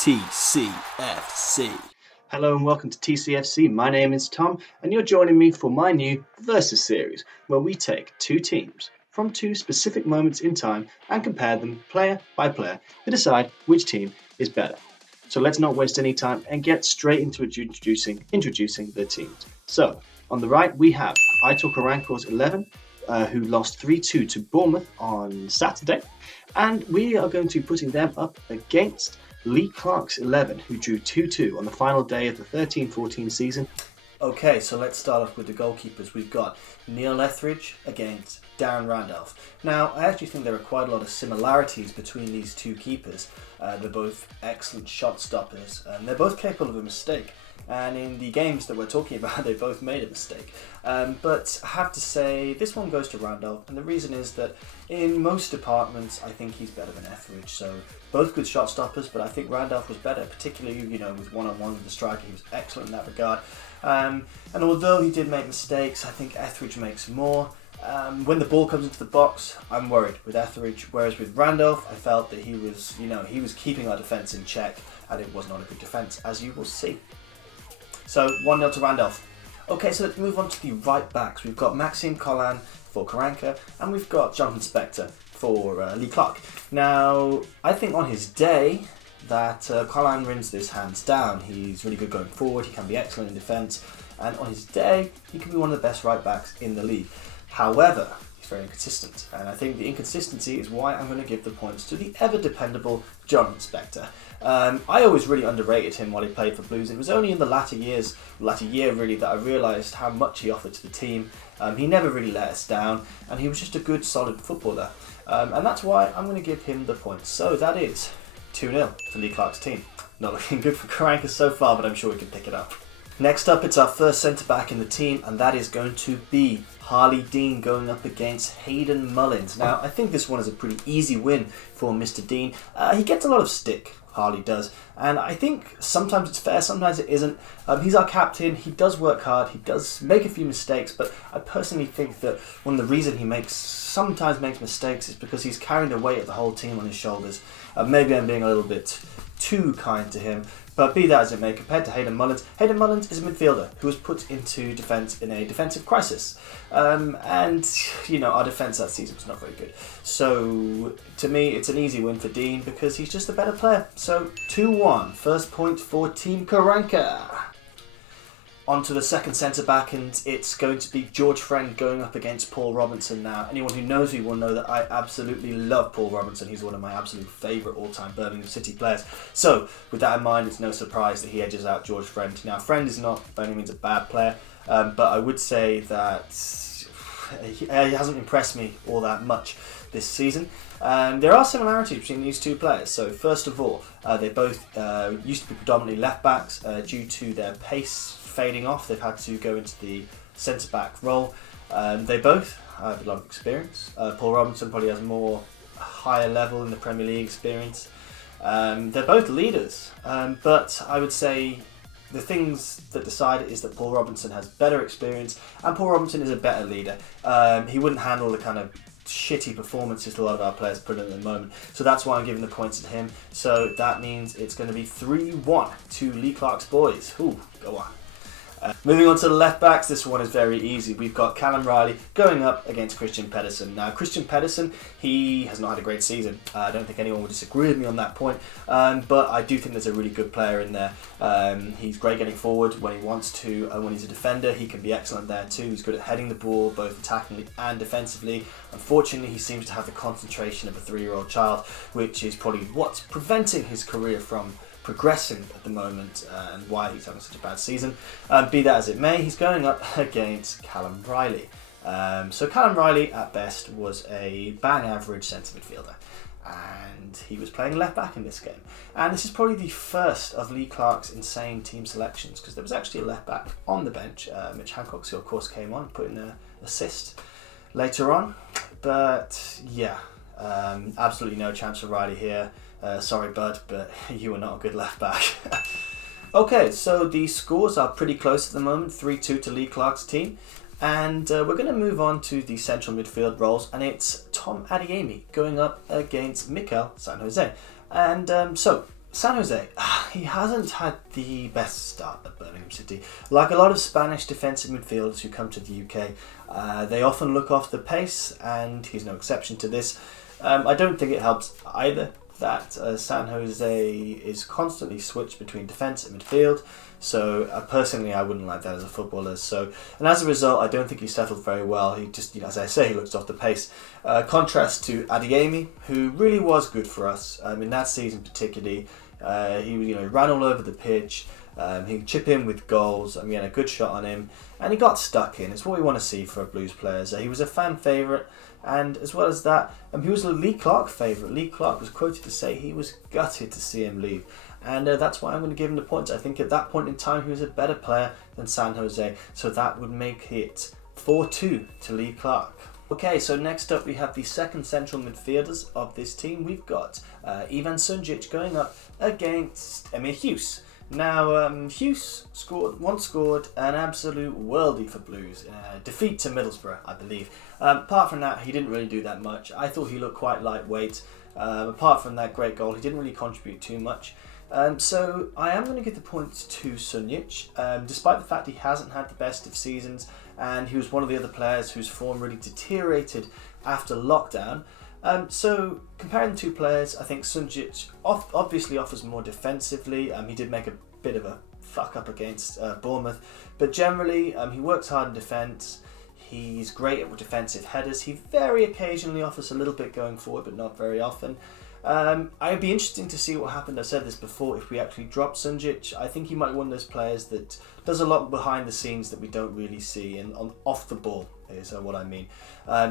TCFC. Hello and welcome to TCFC. My name is Tom, and you're joining me for my new Versus series, where we take two teams from two specific moments in time and compare them player by player to decide which team is better. So let's not waste any time and get straight into introducing the teams. So on the right we have Aitor Karanka's 11, who lost 3-2 to Bournemouth on Saturday, and we are going to be putting them up against Lee Clark's 11, who drew 2-2 on the final day of the 13-14 season. Okay, so let's start off with the goalkeepers. We've got Neil Etheridge against Darren Randolph. Now, I actually think there are quite a lot of similarities between these two keepers. They're both excellent shot stoppers, and they're both capable of a mistake. And in the games that we're talking about, they both made a mistake. But I have to say, this one goes to Randolph, and the reason is that in most departments, I think he's better than Etheridge. So both good shot stoppers, but I think Randolph was better, particularly with one-on-one with the striker. He was excellent in that regard. And although he did make mistakes, I think Etheridge makes more. When the ball comes into the box, I'm worried with Etheridge, whereas with Randolph, I felt that he was keeping our defence in check, and it was not a good defence, as you will see. So 1-0 to Randolph. Okay, so let's move on to the right backs. We've got Maxime Collan for Karanka, and we've got Jonathan Spector for Lee Clark. Now, I think on his day that Collan wins this hands down. He's really good going forward, he can be excellent in defence, and on his day, he can be one of the best right backs in the league. However, he's very inconsistent, and I think the inconsistency is why I'm going to give the points to the ever-dependable Jonathan Spector. I always really underrated him while he played for Blues. It was only in the latter year really, that I realised how much he offered to the team. He never really let us down, and he was just a good, solid footballer. And that's why I'm going to give him the points. So that is 2-0 to Lee Clark's team. Not looking good for Karanka so far, but I'm sure we can pick it up. Next up, it's our first centre-back in the team, and that is going to be Harley Dean going up against Hayden Mullins. Now, I think this one is a pretty easy win for Mr. Dean. He gets a lot of stick, Harley does, and I think sometimes it's fair, sometimes it isn't. He's our captain, he does work hard, he does make a few mistakes, but I personally think that one of the reasons he sometimes makes mistakes is because he's carrying the weight of the whole team on his shoulders. Maybe I'm being a little bit too kind to him, but be that as it may, compared to Hayden Mullins is a midfielder who was put into defence in a defensive crisis. And our defence that season was not very good. So, to me, it's an easy win for Dean because he's just a better player. So, 2-1, first point for Team Karanka. On to the second centre-back, and it's going to be George Friend going up against Paul Robinson. Now, anyone who knows me will know that I absolutely love Paul Robinson. He's one of my absolute favourite all-time Birmingham City players. So, with that in mind, it's no surprise that he edges out George Friend. Now, Friend is not by any means a bad player, but I would say that he hasn't impressed me all that much this season. There are similarities between these two players. So, first of all, they both used to be predominantly left-backs due to their pace fading off. They've had to go into the centre-back role. They both have a lot of experience. Paul Robinson probably has more higher level in the Premier League experience. They're both leaders, but I would say the things that decide it is that Paul Robinson has better experience, and Paul Robinson is a better leader. He wouldn't handle the kind of shitty performances a lot of our players put in at the moment. So that's why I'm giving the points to him. So that means it's going to be 3-1 to Lee Clark's boys. Ooh, go on. Moving on to the left backs, this one is very easy. We've got Callum Riley going up against Christian Pedersen. Now, Christian Pedersen, he has not had a great season. I don't think anyone would disagree with me on that point, but I do think there's a really good player in there. He's great getting forward when he wants to, and when he's a defender, he can be excellent there too. He's good at heading the ball, both attackingly and defensively. Unfortunately, he seems to have the concentration of a 3-year-old child, which is probably what's preventing his career from progressing at the moment, and why he's having such a bad season. Be that as it may, he's going up against Callum Riley. So Callum Riley at best was a bang average centre midfielder, and he was playing left back in this game. And this is probably the first of Lee Clark's insane team selections, because there was actually a left back on the bench, Mitch Hancock, who of course came on, put in an assist later on. But yeah, absolutely no chance for Riley here. Sorry, bud, but you are not a good left back. Okay, so the scores are pretty close at the moment, 3-2 to Lee Clark's team. And we're going to move on to the central midfield roles, and it's Tom Adeyemi going up against Mikel San Jose. And so, San Jose, he hasn't had the best start at Birmingham City. Like a lot of Spanish defensive midfielders who come to the UK, they often look off the pace, and he's no exception to this. I don't think it helps either that San Jose is constantly switched between defence and midfield. So personally, I wouldn't like that as a footballer. And as a result, I don't think he settled very well. He just, as I say, he looks off the pace. Contrast to Adeyemi, who really was good for us in that season particularly. He ran all over the pitch. He could chip in with goals. He had a good shot on him, and he got stuck in. It's what we want to see for Blues players. He was a fan favourite, and as well as that, he was a Lee Clark favourite. Lee Clark was quoted to say he was gutted to see him leave, and that's why I'm going to give him the points. I think at that point in time he was a better player than San Jose, so that would make it 4-2 to Lee Clark. Okay, so next up we have the second central midfielders of this team. We've got Ivan Sunjic going up against Emir Hughes. Now, Hughes once scored an absolute worldie for Blues in a defeat to Middlesbrough, I believe. Apart from that, he didn't really do that much. I thought he looked quite lightweight. Apart from that great goal, he didn't really contribute too much. So I am going to give the points to Sunjic, despite the fact he hasn't had the best of seasons, and he was one of the other players whose form really deteriorated after lockdown. So comparing the two players, I think Sunjic obviously offers more defensively. He did make a bit of a fuck up against Bournemouth, but generally he works hard in defence. He's great at defensive headers. He very occasionally offers a little bit going forward, but not very often. It'd be interesting to see what happened. I've said this before. If we actually drop Sunjic, I think he might be one of those players that does a lot behind the scenes that we don't really see, and off the ball is what I mean.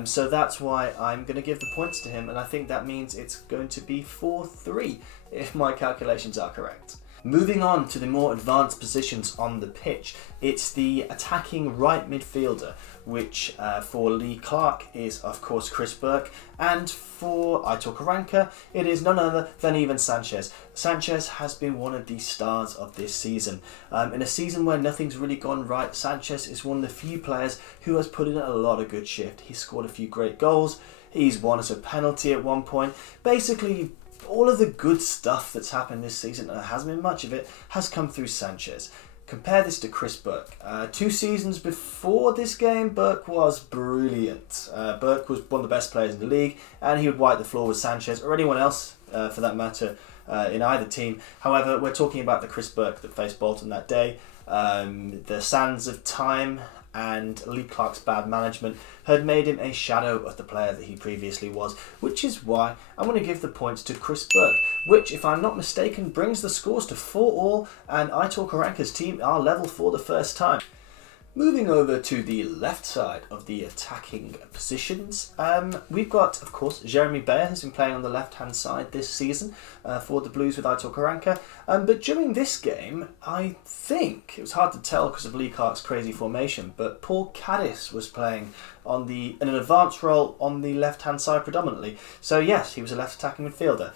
So that's why I'm going to give the points to him, and I think that means it's going to be 4-3 if my calculations are correct. Moving on to the more advanced positions on the pitch, it's the attacking right midfielder, which for Lee Clark is of course Chris Burke, and for Aitor Karanka it is none other than Ivan Sanchez. Sanchez has been one of the stars of this season. In a season where nothing's really gone right, Sanchez is one of the few players who has put in a lot of good shift. He's scored a few great goals, he's won us a penalty at one point. Basically, all of the good stuff that's happened this season, and there hasn't been much of it, has come through Sanchez. Compare this to Chris Burke. 2 seasons before this game, Burke was brilliant. Burke was one of the best players in the league, and he would wipe the floor with Sanchez, or anyone else for that matter, in either team. However, we're talking about the Chris Burke that faced Bolton that day. The sands of time and Lee Clark's bad management had made him a shadow of the player that he previously was, which is why I'm going to give the points to Chris Burke, which, if I'm not mistaken, brings the scores to 4-4, and Aitor Karanka's team are level for the first time. Moving over to the left side of the attacking positions, we've got, of course, Jeremy Bayer, who's been playing on the left-hand side this season for the Blues with Aitor Karanka. But during this game, I think, it was hard to tell because of Lee Clark's crazy formation, but Paul Caddis was playing in an advanced role on the left-hand side predominantly. So yes, he was a left attacking midfielder.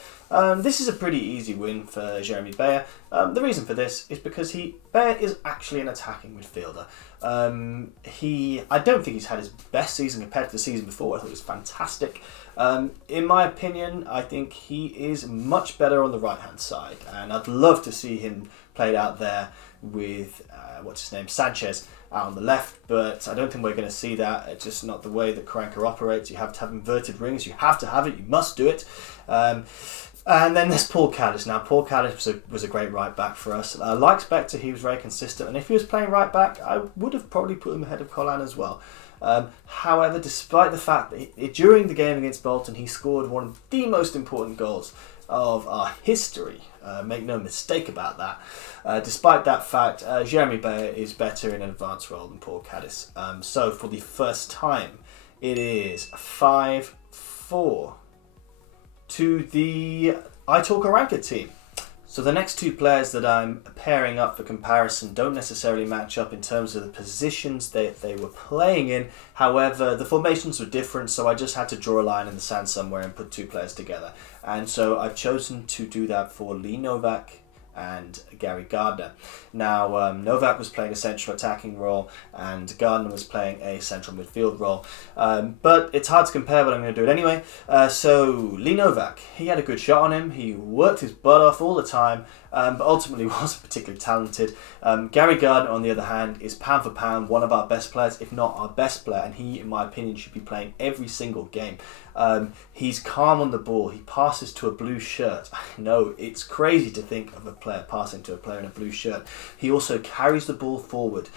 This is a pretty easy win for Jeremy Bayer. The reason for this is because Bayer is actually an attacking midfielder. I don't think he's had his best season compared to the season before. I thought it was fantastic. In my opinion, I think he is much better on the right-hand side, and I'd love to see him played out there with Sanchez out on the left, but I don't think we're going to see that. It's just not the way that Karanka operates. You have to have inverted rings. You have to have it. You must do it. And then there's Paul Caddis. Now, Paul Caddis was a great right back for us. Like Spectre, he was very consistent, and if he was playing right back, I would have probably put him ahead of Colin as well. However, despite the fact that during the game against Bolton, he scored one of the most important goals of our history. Make no mistake about that. Despite that fact, Jeremy Bayer is better in an advanced role than Paul Caddis. So for the first time, it is 5-4 to the Aitor Karanka team. So the next 2 players that I'm pairing up for comparison don't necessarily match up in terms of the positions they were playing in. However, the formations were different, so I just had to draw a line in the sand somewhere and put 2 players together. And so I've chosen to do that for Lee Novak and Gary Gardner. Now, Novak was playing a central attacking role and Gardner was playing a central midfield role. But it's hard to compare, but I'm going to do it anyway. So, Lee Novak, he had a good shot on him. He worked his butt off all the time, but ultimately wasn't particularly talented. Gary Gardner, on the other hand, is pound for pound one of our best players, if not our best player, and he, in my opinion, should be playing every single game. He's calm on the ball. He passes to a blue shirt. I know, it's crazy to think of a player passing to a player in a blue shirt. He also carries the ball forward,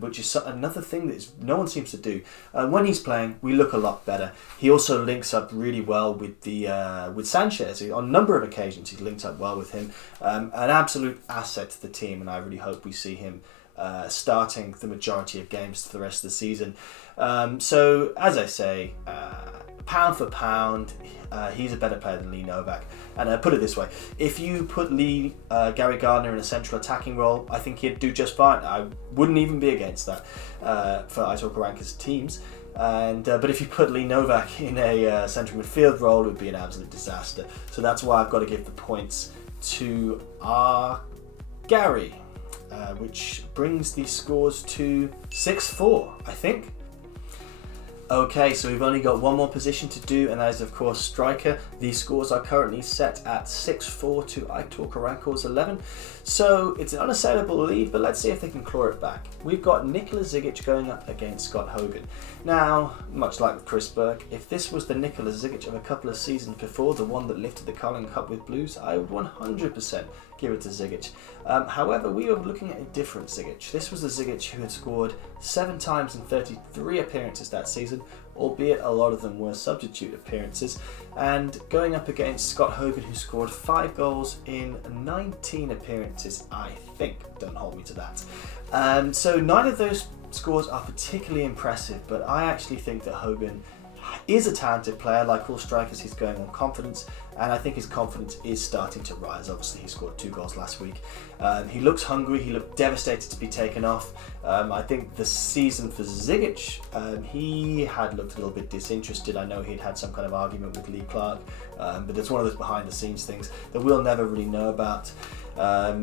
which is another thing that no one seems to do. When he's playing, we look a lot better. He also links up really well with Sanchez. On a number of occasions, he's linked up well with him. An absolute asset to the team, and I really hope we see him starting the majority of games for the rest of the season. So, as I say, pound for pound, he's a better player than Lee Novak. And put it this way, if you put Gary Gardner in a central attacking role, I think he'd do just fine. I wouldn't even be against that for Aitor Karanka's teams. But if you put Lee Novak in a central midfield role, it would be an absolute disaster. So that's why I've got to give the points to our Gary, which brings the scores to 6-4, I think. Okay, so we've only got one more position to do, and that is, of course, striker. These scores are currently set at 6-4 to Aitor Karanka's 11. So it's an unassailable lead, but let's see if they can claw it back. We've got Nikola Zigic going up against Scott Hogan. Now, much like with Chris Burke, if this was the Nikola Zigic of a couple of seasons before, the one that lifted the Carling Cup with Blues, I would 100% give it to Zigic. However, we were looking at a different Zigic. This was the Zigic who had scored 7 times in 33 appearances that season, albeit a lot of them were substitute appearances, and going up against Scott Hogan, who scored 5 goals in 19 appearances, I think. Don't hold me to that. So neither of those scores are particularly impressive, but I actually think that Hogan is a talented player. Like all strikers, he's going on confidence, and I think his confidence is starting to rise. Obviously, he scored 2 goals last week. He looks hungry. He looked devastated to be taken off. I think the season for Zigic, he had looked a little bit disinterested. I know he'd had some kind of argument with Lee Clark, but it's one of those behind-the-scenes things that we'll never really know about.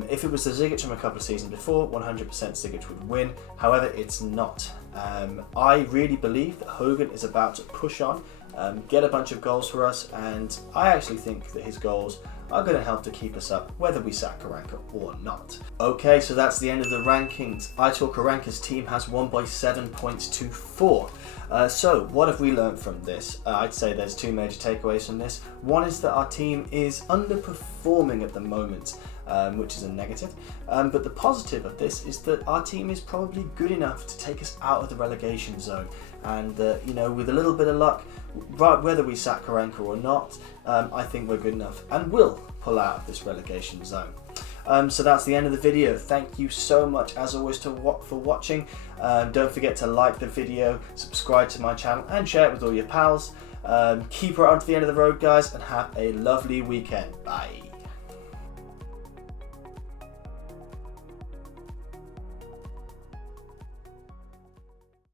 If it was the Zigic from a couple of seasons before, 100% Zigic would win. However, it's not. I really believe that Hogan is about to push on, get a bunch of goals for us, and I actually think that his goals are going to help to keep us up, whether we sack Karanka or not. Okay, so that's the end of the rankings. Aitor Karanka's team has won by 7 points to 4. So what have we learned from this? I'd say there's 2 major takeaways from this. One is that our team is underperforming at the moment, which is a negative. But the positive of this is that our team is probably good enough to take us out of the relegation zone. And with a little bit of luck, whether we sack Karanka or not, I think we're good enough and will pull out of this relegation zone. So that's the end of the video. Thank you so much, as always, for watching. Don't forget to like the video, subscribe to my channel, and share it with all your pals. Keep right on to the end of the road, guys, and have a lovely weekend. Bye.